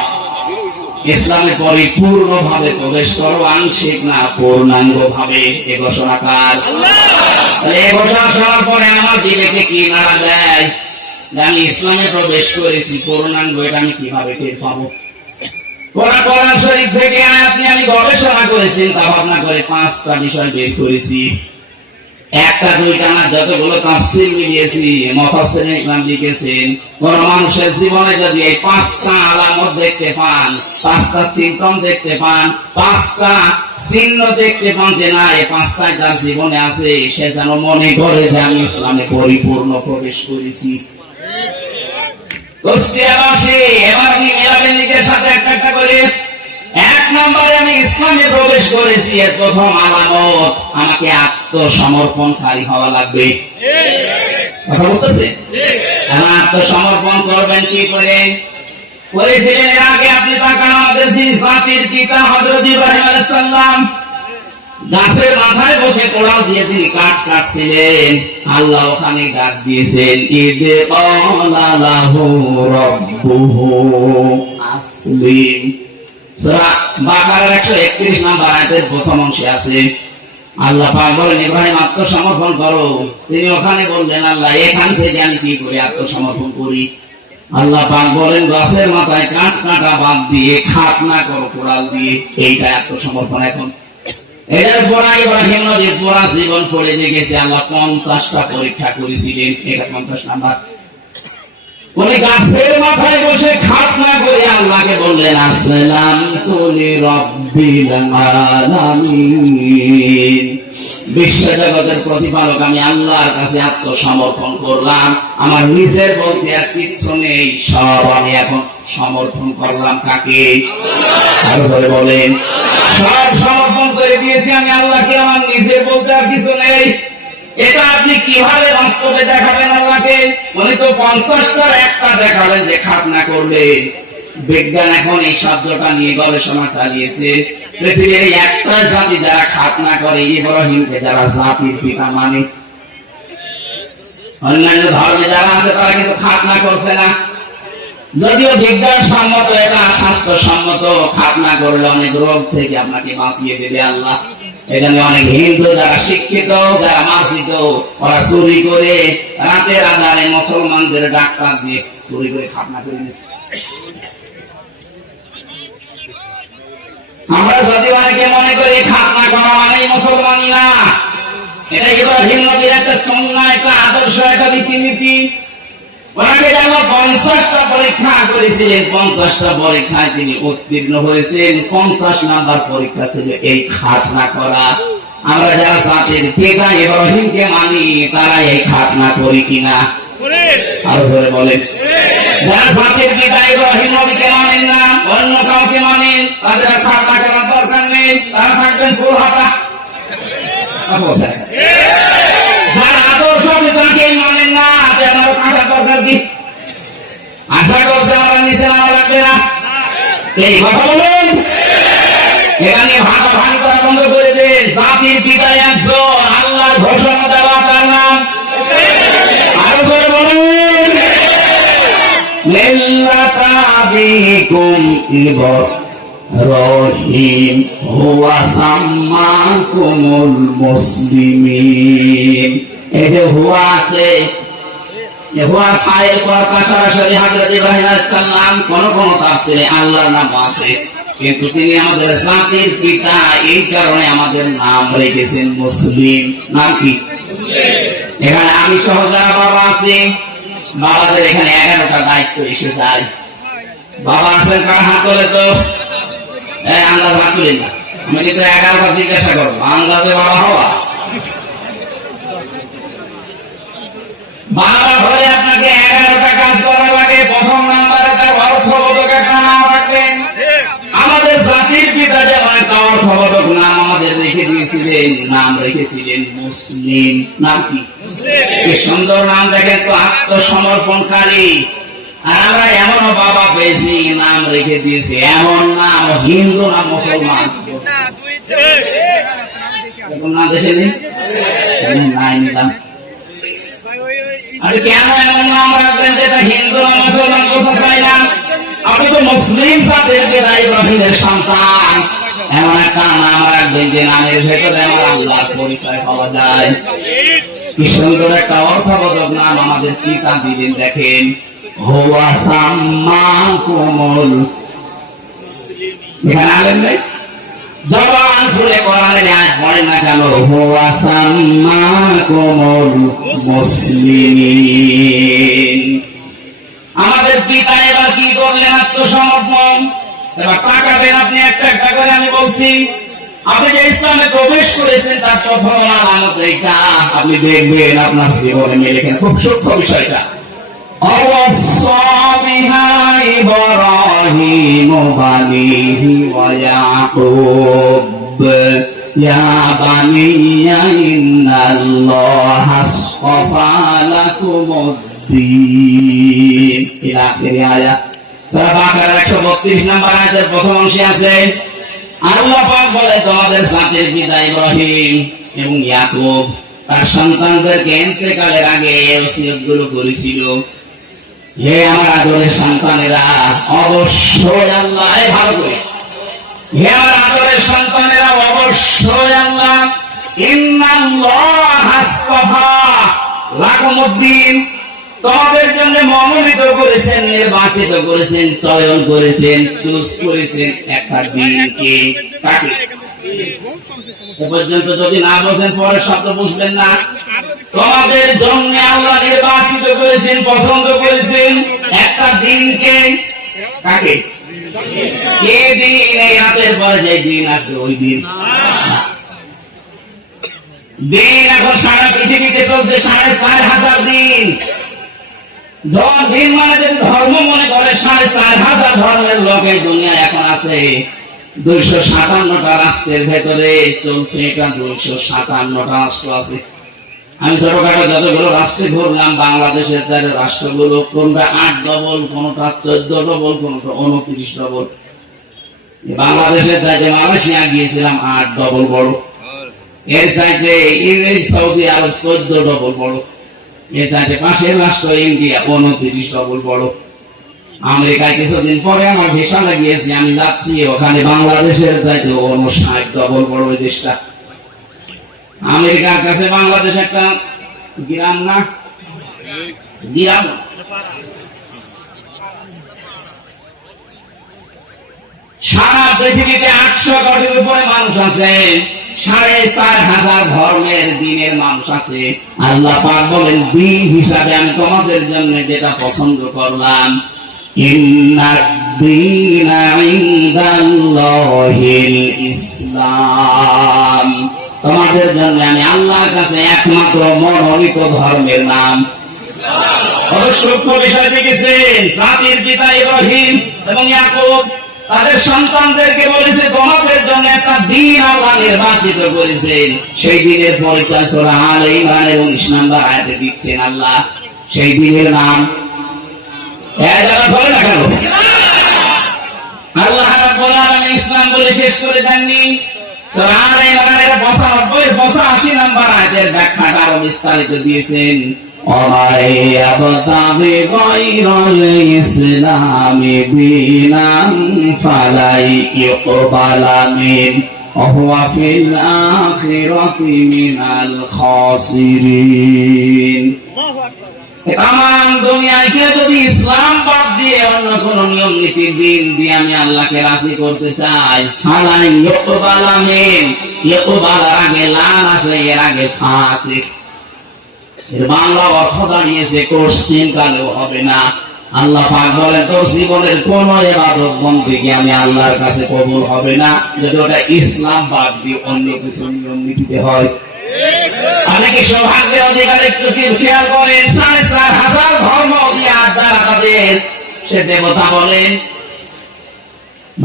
ইসলামে পরিপূর্ণভাবে প্রবেশ করো, আংশিক না পূর্ণাঙ্গ ভাবে। এ ঘোষণাকার এই ঘোষণা শোনার পরে আমার বিবেকে কি নাড়া দেয়? আমি ইসলামে প্রবেশ করেছি, পূর্ণাঙ্গ এটা আমি কিভাবে টের পাবো? কোরআন শরীফ থেকে আমি গবেষণা করে চিন্তা ভাবনা করে 5টা বিষয় বের করেছি। একটা দুইটা না, যতগুলো তাফসীর মিলিয়েছি, মুফাসসিরিন ইকরাম লিখেছেন, কোন মানুষের জীবনে যদি এই 5টা আলামত দেখতে পান, 5টা সিম্পটম দেখতে পান, 5টা চিহ্ন দেখতে পান যে না এই 5টাই তার জীবনে আছে, সে যেন মনে করে যে আমি ইসলামে পরিপূর্ণ প্রবেশ করেছি। এবার আপনি মেলাবেন নিজের সাথে একটা একটা করে। 1 নম্বরে আমি ইসলামে প্রবেশ করেছি, এর প্রথম আলামত আমাকে আত্মসমর্পণকারী হওয়া লাগবে। কথা বলতেছে? আত্মসমর্পণ করবেন কি করে? করেছিলেন এর আগে আপনি তাকান, আমাদের যিনি জাতির পিতা হযরত ইব্রাহিম আলাইহিস সালাম গাছের মাথায় বসে কোড়াল দিয়ে তিনি কাঠ কাটছিলেন, আল্লাহ ওখানে ডাক দিয়েছেন, ইদ ক্বালা লাহু রাব্বুহু আসলিম। সূরা বাকারার 131 নম্বর আয়াতের প্রথম অংশে আছে, আল্লাহ পাক বলেন ইব্রাহিম আত্মসমর্পণ করো। তিনি ওখানে বললেন, আল্লাহ এখান থেকে আমি কি করে আত্মসমর্পণ করি? আল্লাহ পাক বলেন গাছের মাথায় কাঠ কাটা বাদ দিয়ে খাতনা করো কোড়াল দিয়ে, এইটা আত্মসমর্পণ। এখন এর পরে ইব্রাহিম নবীর পুরা জীবন পড়ে গেছে, আল্লাহ 50টা পরীক্ষা করেছিলেন, এটা 50 নাম্বার। উনি গাছের মাথায় বসে খাতনা করে আল্লাহকে বললেন, আসসালামু লিরাব্বিল আলামিন, বিশ্বজগতের প্রতিপালক আমি আল্লাহর কাছে আত্মসমর্পণ করলাম, আমার নিজের বলতে আর কিচ্ছু নেই, সব আমি এখন সমর্থন করলাম কাকে? আরো জোরে বলেন। সব সমর্পণ করে দিয়েছি আমি আল্লাহকে, আমার নিজে বলতে আর কিছু নেই। এটা আপনি কিভাবে বাস্তবে দেখাবেন আল্লাহকে? উনি তো 50টার একটা দেখালেন যে খাতনা করবে। বিজ্ঞান এখন এই শব্দটা নিয়ে গবেষণা চালিয়েছে। পৃথিবীর একটা জাতি যারা খাতনা করে, ইব্রাহিমকে যারা জাতির পিতা মানে। অন্যান্য ধর্মে যারা আছে তারা কিন্তু খাতনা করছে না। যদিও বিজ্ঞান সম্মত, এটা স্বাস্থ্য সম্মত, খাতনা করলে অনেক রোগ থেকে আপনাকে বাঁচিয়ে দেবে আল্লাহ। এখানে অনেক হিন্দু যারা শিক্ষিত, যারা মার্জিত, ওরা চুরি করে রাতের আধারে মুসলমানদের ডাক্তার দিয়ে চুরি করে খাতনা করে নিচ্ছে। আমরা যদি অনেকে মনে করি খাতনা করা মানেই মুসলমানই না, এটা ইব্রাহিম নবীর একটা সুন্নাহ, একটা আদর্শ, একটা রীতিনীতি। ওনাকে যেন 50টা পরীক্ষা করেছিলেন, 50টা পরীক্ষায় তিনি উত্তীর্ণ হয়েছেন। 50 নাম্বার পরীক্ষা ছিল এই খাতনা করা। আমরা যারা জাতির পিতা ইব্রাহিমকে মানি, তারা এই খাতনা করি কিনা? আরো জোরে বলেন। যারা জাতির পিতা ইব্রাহিম নবীকে মানেন না, অন্য কাউকে মানেন, তাদের আর খাতনা করার দরকার নেই, তারা থাকবেন ফুল হাতা। যারা আদর্শ পিতাকে মানেন না, আমার কাটা দরকার কি? আশা করছে আমার নিচে নামা লাগবে না। এই কথা বলুন। এখানে ভাগাভাগি করা বন্ধ করে দেন। জাতির পিতা একজন, আল্লাহর ঘোষণা দেওয়া, তার নাম আরো করে বলুন, মিল্লাতা আবিকুম ইব্রাহিম হুয়া সাম্মাকুমুল মুসলিমিন। এই যে হুয়া আছে, হুয়া ফাইল করা সরাসরি হযরত ইব্রাহিম আলাইহিস সালাম, কোন কোন তাফসীরে আল্লাহর নাম আছে, কিন্তু তিনি আমাদের জাতির পিতা, এই কারণে আমাদের নাম রেখেছেন মুসলিম। নাম কি? এখানে আমি সহ যারা বাবা আছি, বাবাদের এখানে 11টা দায়িত্ব এসে যায়। বাবা আছেন কার? হাত তোলে তো। আন্দাজ হাত তুলেন না, আমি কিন্তু 11টা জিজ্ঞাসা করবো, আন্দাজে বাবা হওয়া। বাবা হলে আপনাকে 11টা কাজ করা লাগে। প্রথম নাম্বারে তার অর্থবোধক একটা নাম রাখবেন। আমাদের জাতির পিতা যেমন একটা অর্থবোধক নাম আমাদের রেখে দিয়েছিলেন, নাম রেখেছিলেন মুসলিম। নাম কি? কি সুন্দর নাম দেখেন তো, আত্মসমর্পণকারী। আর আমরা এমনও বাবা পেয়েছি, নাম রেখে দিয়েছি এমন নাম, হিন্দু না মুসলমান। নাম দেখেনি? নাই নিলাম। আরে কেন এমন নাম রাখবেন যেটা হিন্দু না মুসলমান বোঝা যায় না? আপনি তো মুসলিম জাতির পিতা ইব্রাহিমের সন্তান, এমন একটা নাম রাখবেন যে নামের ভেতরে আমার আল্লাহর পরিচয় পাওয়া যায়। কি সুন্দর একটা অর্থবোধক নাম আমাদের পিতা দিলেন। দেখেন, হুয়া সাম্মাকুমুল, এখানে আলেম নেই, জবান খুলে কোরআনের আয়াত পড়েন না কেন? হুয়া সাম্মাকুমুল মুসলিমিন। আমাদের পিতা এবার কি করলেন? আত্মসমর্পণ। এবার তাকাবেন আপনি একটা একটা করে, আমি বলছি। আপনি যে ইসলামে প্রবেশ করেছেন তার প্রথম আলামত এইটা, আপনি দেখবেন আপনার জীবনে মিলে কিনা। খুব সূক্ষ্ম বিষয়টা। ইব্রাহিম বানিহি ওয়া ইয়াকুব ইয়া বানিয়া ইন্নাল্লাহা আসফা লাকুমুদ্দীন। ইলা আখির আয়াত। সূরা বাকারার 132 নম্বর আয়াতের প্রথম অংশে আছে, আল্লাহ পাক বলে, তোমাদের জাতির পিতা ইব্রাহিম এবং ইয়াকুব তার সন্তানদেরকে ইন্তেকালের আগে এই ওসিয়তগুলো করেছিল। হে আমার আদরের সন্তানেরা, অবশ্যই আল্লাহ, ভালো করে, হে আমার আদরের সন্তানেরা, অবশ্যই আল্লাহ ইন্নাল্লাহা আসফা লাকুমুদ্দীন, তোমাদের জন্য মনোনীত করেছেন, নির্বাচিত করেছেন, চয়ন করেছেন, চুজ করেছেন একটা দিনকে। কাকে? এ পর্যন্ত যদি না বোঝেন পরের শব্দ বুঝবেন না। তোমাদের জন্য আল্লাহ নির্বাচিত করেছেন, পছন্দ করেছেন একটা দিনকে। কাকে? কে দিন? এই রাতের পরে যে দিন আসবে ওই দিন। দিন এখন সারা পৃথিবীতে চলছে 4,500 দিন। দিন মানে যদি ধর্ম মনে করে 4,500 ধর্মের লোক এই দুনিয়া এখন আছে। 257টা রাষ্ট্রের ভেতরে চলছে, এটা 257টা রাষ্ট্র আছে। আমি ছোটখাটো যতগুলো রাষ্ট্রে ঘুরলাম, বাংলাদেশের রাষ্ট্রগুলো কোনটা 8 ডবল, কোনটা 14 ডবল, কোনটা 29 ডবল। বাংলাদেশের চাইতে মালয়েশিয়া গিয়েছিলাম 8 ডবল বড়, এর চাইতে ইংরেজ সৌদি আরব 14 ডবল বড়, এর চাইতে পাশের রাষ্ট্র ইন্ডিয়া 29 ডবল বড়। আমেরিকায় কিছুদিন পরে আমার ভিসা লাগিয়েছি, আমি যাচ্ছি ওখানে বাংলাদেশের চাইতে 59 ডবল বড় ওই দেশটা। আমেরিকার কাছে বাংলাদেশ একটা গ্রাম না, গ্রাম। সারা পৃথিবীতে 800 কোটির উপরে মানুষ আছে, 4,500 ধর্মের দিনের মানুষ আছে। আল্লাহ পাক বলেন দিন হিসাবে আমি তোমাদের জন্য যেটা পছন্দ করলাম, ইন্নাদ-দীনা ইনদাল্লাহিল ইসলাম, তোমাদের জন্য আমি আল্লাহর কাছে একমাত্র মনোনীত ধর্মের নাম ইসলাম। সূক্ষ্ম বিষয় দেখেছেন, জাতির পিতা ইব্রাহিম এবং ইয়াকুব তাদের সন্তানদেরকে বলেছে তোমাদের জন্য একটা দিন আল্লাহ নির্বাচিত করেছেন। সেই দিনের পরিচয় সূরা আলে ইমরানের 19 নম্বর আয়াতে দিচ্ছেন আল্লাহ। সেই দিনের নাম যারা বলে না কেন, আল্লাহ রাব্বুল আলামিন ইসলাম বলে শেষ করে দেননি। সূরা আলে ইমরানের 85 নম্বর আয়াতের ব্যাখ্যাটা আরো বিস্তারিত দিয়েছেন। وَمَن يَبْتَغِ غَيْرَ الْإِسْلَامِ دِينًا فَلَن يُقْبَلَ مِنْهُ وَهُوَ فِي الْآخِرَةِ مِنَ الْخَاسِرِينَ। তামাম দুনিয়ায় কেউ যদি ইসলাম বাদ দিয়ে অন্য কোন নিয়ম নীতি দিন দিয়ে আমি আল্লাহকে রাজি করতে চাই, ফালান ইউকবালা মিন, ইউকবালার আগে লান আছে, এর আগে ফা আছে। এর বাংলা অর্থ দাঁড়িয়েছে কোশ্চিন কালেও হবে না। আল্লাহ পাক বলেন তোর জীবনের কোন ইবাদত বন্দেগী আমি আল্লাহর কাছে কবুল হবে না যদি ওটা ইসলাম বাদ দিয়ে অন্য কিছু নিয়ম নীতিতে হয়। অনেকে সৌভাগ্যের অধিকার একটু খেয়াল করেন, 4,500 ধর্ম দিয়া যারা তাদের সে দেবতা বলেন,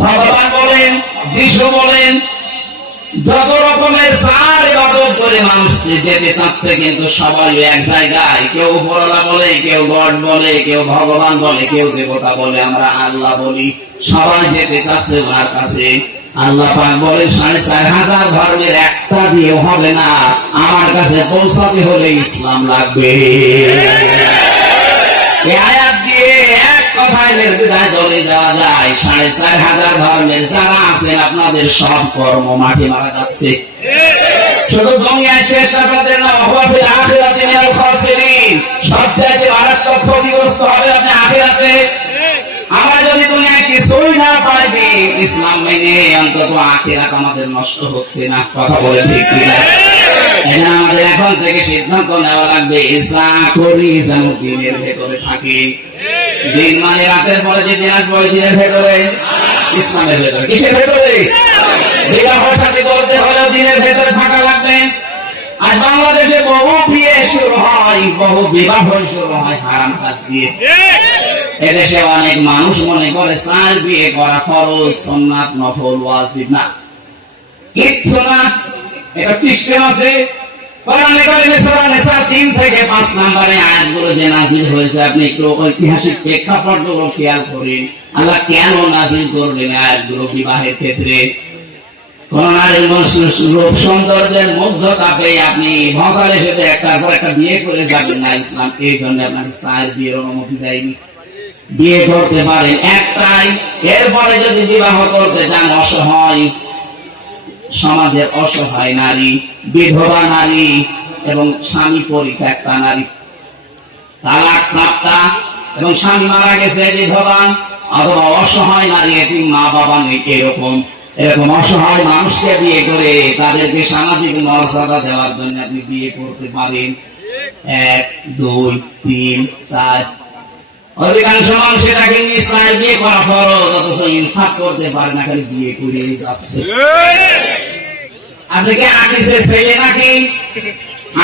ভগবান বলেন, যিশু বলেন, যত রকমের সার ইবাদত করে মানুষ যেতে চাচ্ছে, কিন্তু সবাই এক জায়গায়। কেউ উপরওয়ালা বলে, কেউ গড বলে, কেউ ভগবান বলে, কেউ দেবতা বলে, আমরা আল্লাহ বলি। সবাই যেতে চাচ্ছে ওনার কাছে। আল্লাহ পাক বলেন 4,500 ধর্মের একটা দিয়ে হবে না, আমার কাছে পৌঁছাতে হলে ইসলাম লাগবে। এই আয়াত দিয়ে এক কথায় নির্বিধায় দলে দেওয়া যায় 4,500 ধর্মের যারা আছেন আপনাদের সব কর্ম মাঠে মারা যাচ্ছে। শুধু দুনিয়ায় শেষ আপনাদের না, ওয়াফিল আখিরাতি মিনাল খাসিরিন, সবচেয়ে মারাত্মক ক্ষতিগ্রস্ত হবে আপনি আখিরাতে। আমরা যদি দুনিয়ায় কিছুই না পাই ইসলাম মেনে, অন্তত আখিরাত আমাদের নষ্ট হচ্ছে না। কথা বলে ঠিক কিনা? এটা আমাদের এখন থেকে সিদ্ধান্ত নেওয়া লাগবে, যা করি যেন দিনের ভেতরে থাকি। দিন মানে রাতের পরে যে দিন আসবে ওই দিনের ভেতরে, ইসলামের ভেতরে। কিসের ভেতরে? বিবাহ সাথী করতে হলেও দিনের ভেতরে থাকা লাগবে। আজ বাংলাদেশে বহু বিয়ে শুরু হয়, বহু বিবাহ শুরু হয় হারাম কাজ দিয়ে। এদেশে অনেক মানুষ মনে করে 4 বিয়ে করা ফরজ, সুন্নাত, নফল, ওয়াজিব না। কিচ্ছু না, এটা সিস্টেম আছে। কোরআনে কারিমে সূরা নিসা 3 থেকে 5 নম্বরে আয়াতগুলো যে নাযিল হয়েছে, আপনি একটু ঐতিহাসিক প্রেক্ষাপটগুলো খেয়াল করেন। আল্লাহ কেন নাযিল করলেন আয়াতগুলো বিবাহের ক্ষেত্রে? কোন নারীর রূপ সৌন্দর্যের মধ্যতাকে আপনি ভসালে সাথে একটার পর একটা বিয়ে করে যাবেন না। ইসলাম এই জন্য আপনাকে 4 বিয়ের অনুমতি দেয়নি। বিয়ে করতে পারেন একটাই, এরপরে যদি বিবাহ করতে চান অসহায় সমাজের অসহায় নারী, বিধবা নারী এবং স্বামী পরিত্যক্তা নারী, তালাক প্রাপ্তা এবং স্বামী মারা গেছে বিধবা, অথবা অসহায় নারী, এটি মা বাবা নেই, এরকম অসহায় মানুষকে বিয়ে করে তাদেরকে সামাজিক মর্যাদা দেওয়ার জন্য আপনি বিয়ে করতে পারেন। 1, 2, 3, 4 অধিকাংশ মানুষ এটাকে ইসলামের বিয়ে করা ফরজ, অথচ ইনসাফ করতে পারে না, খালি বিয়ে করে যাচ্ছে। আপনি কি আকিসের ছেলে নাকি?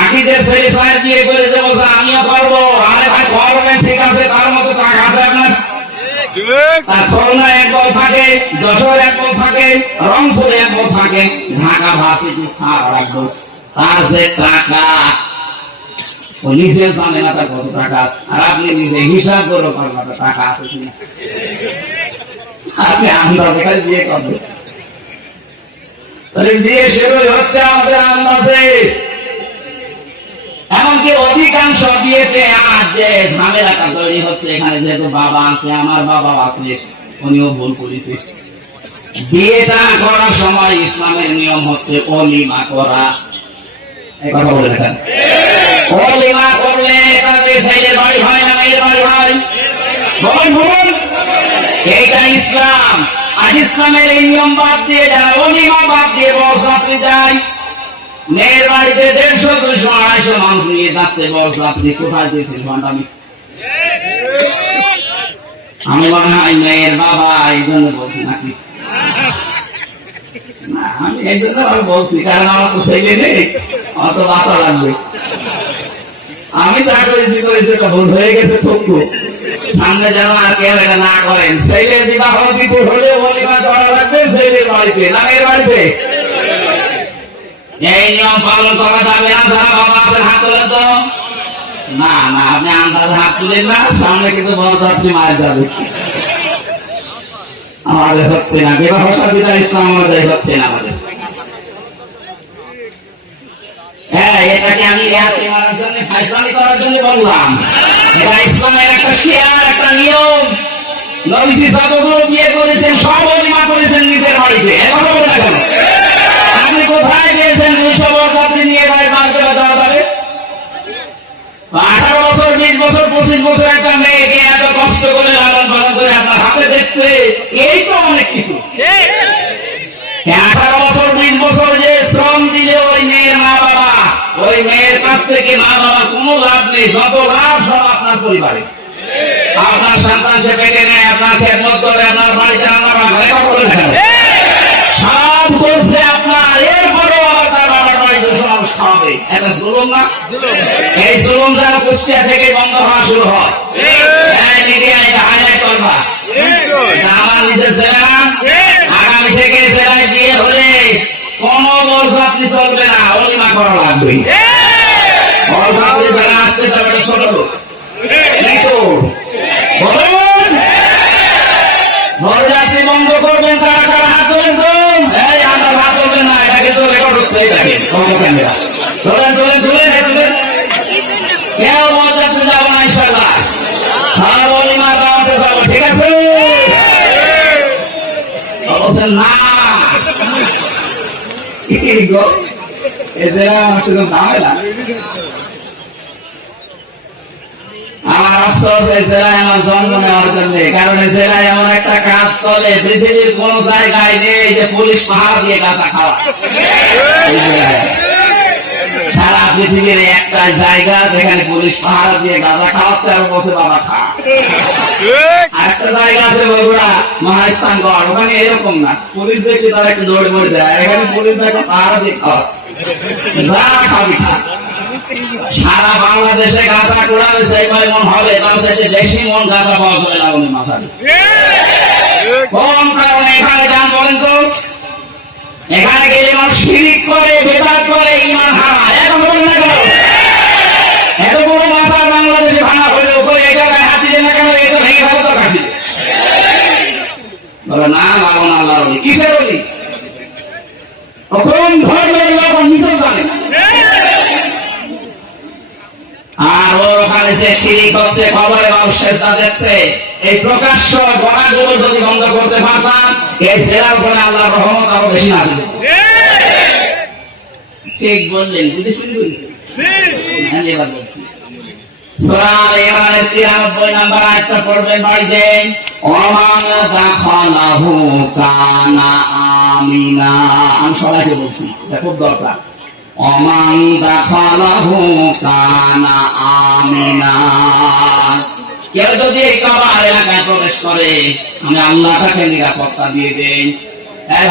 আকিদের ছেলে সাহেব বিয়ে করেছে, বলছে আমিও করবো। আরে ভাই করবেন ঠিক আছে, তার মতো টাকা আছে আপনার? তার খুলনা এক বল থাকে, যশোর এক বল থাকে, রংপুরে এক বল থাকে, ঢাকা ভার্সিটি সার রাখবো। তার যে টাকা ও নিজে জানে না তার কত টাকা আছে, আর আপনি নিজে হিসাব করে পারবেন টাকা আছে কিনা। আপনি আন্দাজে খালি বিয়ে করবেন। তাহলে বিয়ে সেগুলো হচ্ছে আমাদের আন্দাজে। এমনকি অধিকাংশ বিয়েতে আজ যে ঝামেলাটা তৈরি হচ্ছে, এখানে যেহেতু বাবা আছে, আমার বাবা আছে, উনিও ভুল করেছে। বিয়েটা করার সময় ইসলামের নিয়ম হচ্ছে অলিমা করা। এই কথা বলে দেখেন, অলিমা করলে তাদের ছেলের বাড়ি হয় না মেয়ের বাড়ি হয়? বলুন বলুন, এইটা ইসলাম। আর ইসলামের এই নিয়ম বাদ দিয়ে যারা অলিমা বাদ দিয়ে বরযাত্রী যায়, মেয়ের বাড়িতে 150, 200, 250 মানুষ নিয়ে যাচ্ছে বরযাত্রী, কোথায় দিয়েছেন ঘন্টামি? আমি মনে হয় মেয়ের বাবা এই জন্য বলছি নাকি? না, আমি এই জন্য বলছি কারণ আমার তো ছেলে নেই, আমার তো বাঁচা লাগবে। আমি যা করেছি ভুল হয়ে গেছে, তবু সামনে যেন আর কেউ এটা না করেন। ছেলের বিবাহ দিপুর হলে অলিমা করা লাগবে ছেলের বাড়িতে, না মেয়ের বাড়িতে। এই নিয়ম পালন করা যাবে না। যারা বাবা আছেন হাত তোলেন তো। না না, আপনি আন্দাজে হাত তুলেন না, সামনে কিন্তু বরযাত্রী মারা যাবে। আমাদের হচ্ছে না বিবাহ সাথীরা, ইসলাম আমাদের হচ্ছে না আমাদের। হ্যাঁ, এটাকে আমি রেহাতি মারার জন্য, ফাইজলামি করার জন্য বললাম। এটা ইসলামের একটা শেয়ার, একটা নিয়ম। নবীজি যতগুলো বিয়ে করেছেন সব অলিমা করেছেন নিজের বাড়িতে। এখন বলে না কেন? আপনি কোথায় গিয়েছেন 200 বরযাত্রী নিয়ে গায়ে মারতে দেওয়া যাবে? 18 বছর, 20 বছর, 25 বছর একটা মেয়েকে এত কষ্ট করে লালন পালন করে আপনার হাতে দেখছে, এই তো অনেক কিছু। 18 বছর, 20 বছর যে শ্রম দিলে ওই মেয়ের মা বাবা, ওই মেয়ের কাছ থেকে মা বাবা কোনো লাভ নেই। যত লাভ সব আপনার পরিবারে। আপনার সন্তান সে পেটে নেয়, আপনার খেদমত করে, আপনার বাড়িতে রান্না বান্না সব করছে আপনার। এরপরেও আবার তার বাবার বাড়ি 200 মানুষ খাওয়াবে, এটা জুলুম না? এই জুলুম যেন কুষ্টিয়া থেকে বন্ধ হওয়া শুরু হয়। মিডিয়া এটা হাইলাইট করবা। আমার নিজের জেলা, আগামী থেকে জেলায় বিয়ে হলে কোন বরযাত্রী চলবে না, অলিমা করা লাগবে। বরযাত্রী যারা আসতে যাবে ছোট লোক, বলুন বরযাত্রী বন্ধ করবেন। তারা কারা হাত তোলেন তো? এই আমার হাত তোলবেন না, এটা কিন্তু রেকর্ড হচ্ছে। ক্যামেরা তোলেন তোলেন তোলেন তোলেন। কেউ বরযাত্রী যাবো না ইনশাআল্লাহ। আর অলিমা দাওয়াতে যাবো, ঠিক আছে? বলছেন না, আমার আফসোস এই জেলায় আমার জন্ম নেওয়ার জন্য। কারণ এই জেলায় এমন একটা কাজ চলে পৃথিবীর কোন জায়গায় নেই যে পুলিশ পাহাড় দিয়ে গাঁজা খাওয়া। সারা পৃথিবীর একটা জায়গা যেখানে পুলিশ পাহাড় দিয়ে গাঁজা খাওয়াচ্ছে আর বসে বাবা খা। আর একটা জায়গা আছে বগুড়া মহাস্থানগড়, ওখানে এরকম না, পুলিশ দেখে তারা একটু দৌড়ে পড়ে যায়। এখানে পুলিশ দেখো পাহাড় দিয়ে খাওয়াচ্ছে, যা খাবি খা। সারা বাংলাদেশে গাঁজা কোড়ালে যে কয় মন হবে, তার থেকে বেশি মন গাঁজা পাওয়া যাবে না উনি মাথায়। কোন কারণে এখানে যান বলেন তো? এখানে গেলে মানুষ শিরিক করে, বেদাত করে, ঈমান হারায়। এখন বলেন না কেন? এত বড় মাথা বাংলাদেশে ভাঙা হলে উপরে এই জায়গায় হাত দিলে না কেন? এটা ভেঙে ফেলা দরকার ছিল। বলে না লাগো না, আল্লাহ বলি কিসের বলি? কোন ধর্মের লোক নিজেও জানে না। আর ওখানে যে শিরিক হচ্ছে, খবরে মানুষ সেজদা দেখছে, এই প্রকাশ্য গণাগুলো যদি বন্ধ করতে পারতাম, এই জেলার উপরে আল্লাহর রহমত আরো বেশি আসবে। ঠিক বললেন, বুঝে শুরু করেছেন। সূরা ইমরানের 93 নম্বর আয়াতটা পড়বেন বাড়িতে। ওমান দাখালাহু কানা আমিনা। আমি সবাইকে বলছি, এটা খুব দরকার। ওমান দাখালাহু কানা আমিনা। কেউ যদি এই কাবার এলাকায় প্রবেশ করে, আমি আল্লাহ তাকে নিরাপত্তা দিয়ে দেন।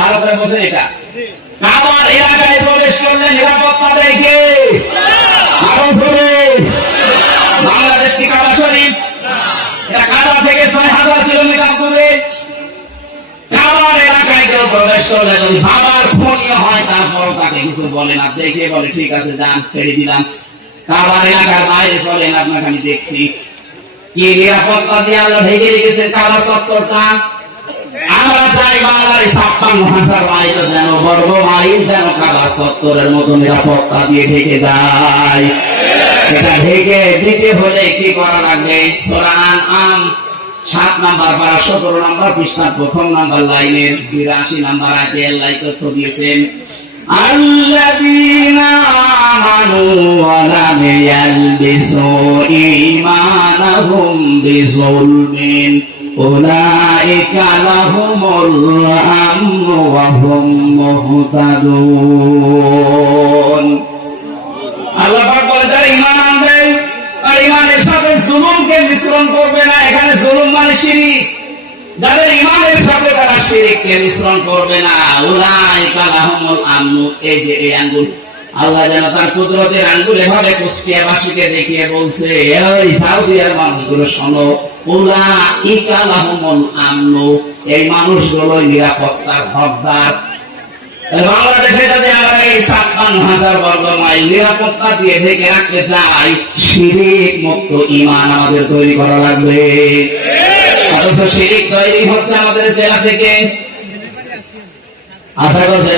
ভালো করে বোঝেন, এটা কাবার এলাকায় প্রবেশ করলে নিরাপত্তা দেয় কে? আরো ধরে বাংলাদেশ কি কাবা শরীফ? এটা কাবা থেকে ৬,০০০ কিলোমিটার দূরে। কাবার এলাকায় কেউ প্রবেশ করলে যদি বাবার ফোনই হয় তারপর তাকে কিছু বলে না, দেখে বলে ঠিক আছে যান ছেড়ে দিলাম। কাবার এলাকার বাইরে চলেন, আপনাকে আমি দেখছি কি নিরাপত্তা দিয়ে আল্লাহ ঢেকে রেখেছেন কাবার চত্বরটা। আমরা চাই বাংলার ৫৬,০০০ মাইল যেন বর্গ মাইল যেন কাবার চত্বরের মতো নিরাপত্তা দিয়ে ঢেকে যায়। এটা ঢেকে দিতে হলে কি করা লাগবে? সূরা আনআম ৭ নাম্বার পারা ১৭ নাম্বার পৃষ্ঠার ১ম নাম্বার লাইনের ৮২ নাম্বার আয়াতে আল্লাহ তথ্য দিয়েছেন, আল্লাযীনা আমানু ওয়া লাম ইয়ালবিসু ঈমানাহুম বিযুলমিন উলাইকা লাহুমুল আমনু ওয়া হুম মুহতাদুন। আল্লাহ পাক বলে যারা ঈমান আনবে আর ঈমানের সাথে জুলুমকে মিশ্রণ করবে না। এখানে জুলুম মানে শিরক। যাদের ঈমানের সাথে তারা শিরককে মিশ্রণ করবে না, উলাইকা লাহুমুল আমনু। এই যে এই আঙ্গুল, আল্লাহ যেন তার কুদরতের আঙ্গুল এভাবে কুষ্টিয়াবাসীকে দেখিয়ে বলছে, এই সাউদিয়ার মানুষগুলো শোনো, উলাইকা লাহুমুল আমনু, এই মানুষগুলো নিরাপত্তার হকদার। বাংলাদেশে যদি আমরা এই ৫৬,০০০ বর্গ মাইল নিরাপত্তা দিয়ে ঢেকে রাখতে চাই, শিরক মুক্ত ঈমান আমাদের তৈরি করা লাগবে। অথচ শিরক তৈরি হচ্ছে আমাদের জেলা থেকে। আশা করছি